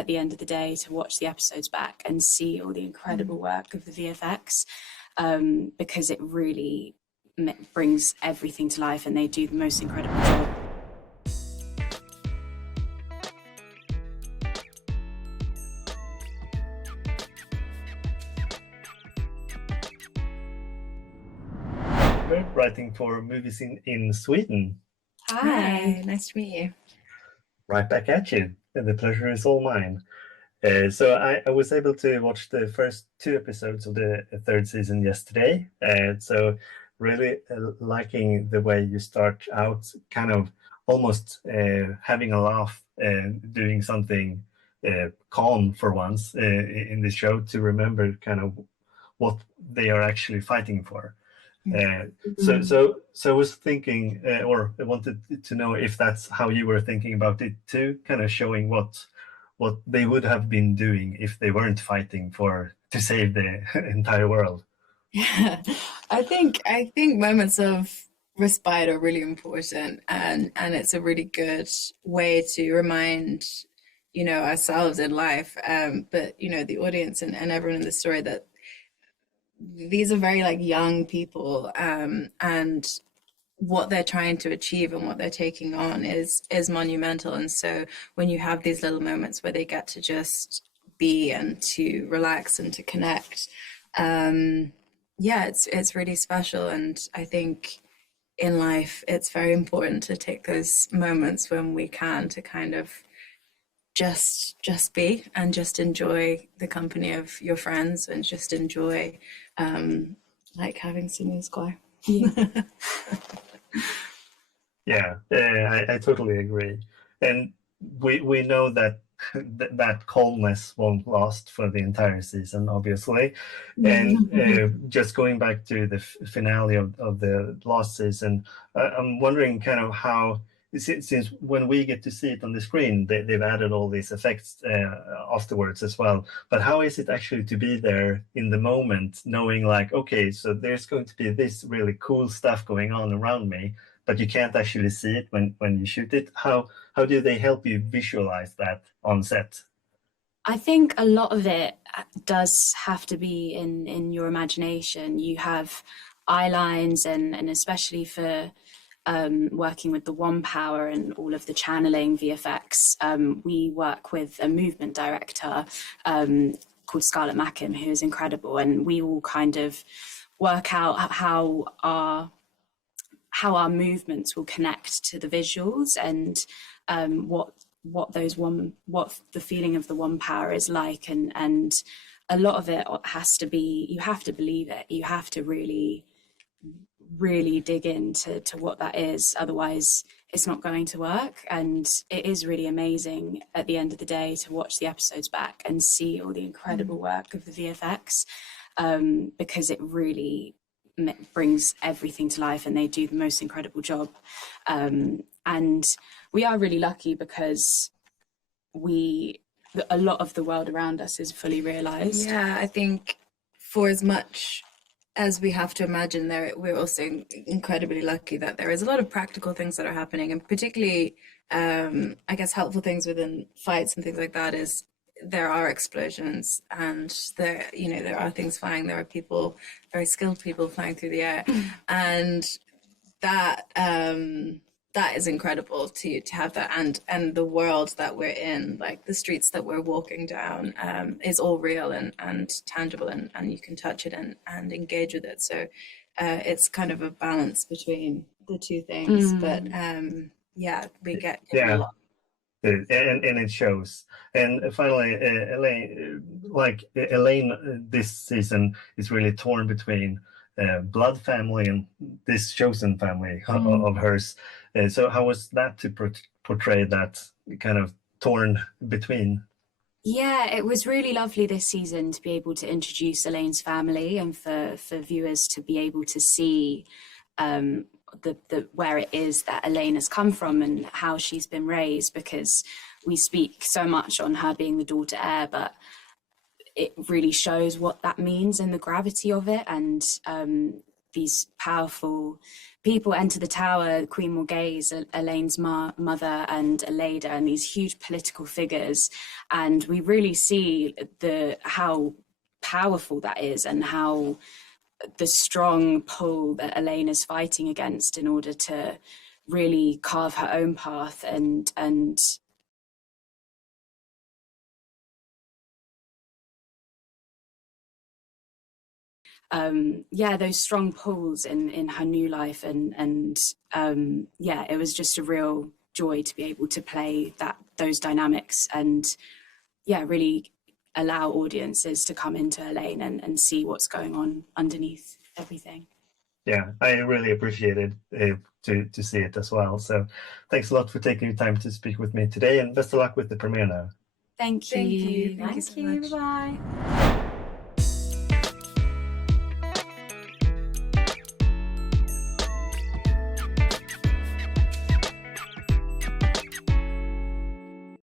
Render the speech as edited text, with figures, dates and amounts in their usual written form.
at the end of the day to watch the episodes back and see all the incredible work of the VFX, because it really brings everything to life and they do the most incredible job. Writing for movies in Sweden. Hi, nice to meet you. Right back at you. The pleasure is all mine. So I was able to watch the first 2 episodes of the 3rd season yesterday. So really liking the way you start out, kind of almost having a laugh and doing something calm for once in the show to remember kind of what they are actually fighting for. So I was thinking, or I wanted to know if that's how you were thinking about it too, kind of showing what they would have been doing if they weren't fighting to save the entire world. Yeah, I think moments of respite are really important, and it's a really good way to remind ourselves in life, but the audience and everyone in the story that these are very young people, and what they're trying to achieve and what they're taking on is monumental. And so when you have these little moments where they get to just be and to relax and to connect, it's really special. And I think in life it's very important to take those moments when we can to kind of just be and just enjoy the company of your friends and just enjoy having some square. Yeah, I totally agree. And we know that that calmness won't last for the entire season, obviously. And just going back to the finale of the last season, I'm wondering kind of how, since when we get to see it on the screen, they've added all these effects afterwards as well. But how is it actually to be there in the moment, knowing okay, so there's going to be this really cool stuff going on around me, but you can't actually see it when you shoot it? How do they help you visualize that on set? I think a lot of it does have to be in your imagination. You have eye lines, and especially for working with the One Power and all of the channeling VFX, we work with a movement director called Scarlett Mackin, who is incredible, and we all kind of work out how our movements will connect to the visuals, and what the feeling of the One Power is like, and a lot of it has to be, you have to believe it, you have to really dig into what that is, otherwise it's not going to work. And it is really amazing at the end of the day to watch the episodes back and see all the incredible work of the VFX, because it really brings everything to life and they do the most incredible job. And we are really lucky because a lot of the world around us is fully realized. Yeah, I think for as much as we have to imagine there, we're also incredibly lucky that there is a lot of practical things that are happening, and particularly I guess helpful things within fights and things like that is there are explosions, and there are things flying, there are people, very skilled people flying through the air, and that is incredible to have that, and the world that we're in, like the streets that we're walking down, is all real and tangible, and you can touch it and engage with it. So it's kind of a balance between the two things, but we get a lot. And it shows. And finally, Elayne this season is really torn between blood family and this chosen family of hers. So how was that to portray that kind of torn between? Yeah, it was really lovely this season to be able to introduce Elayne's family, and for viewers to be able to see where it is that Elayne has come from and how she's been raised, because we speak so much on her being the daughter heir, but it really shows what that means and the gravity of it. And these powerful people enter the tower. Queen Morgase, Elayne's mother, and Elayne, and these huge political figures, and we really see how powerful that is, and how the strong pull that Elayne is fighting against in order to really carve her own path and yeah, those strong pulls in her new life, and yeah, it was just a real joy to be able to play those dynamics, and yeah, really allow audiences to come into Elayne and see what's going on underneath everything. Yeah, I really appreciated to see it as well. So thanks a lot for taking your time to speak with me today, and best of luck with the premiere now. Thank you. Thank you so much. Bye.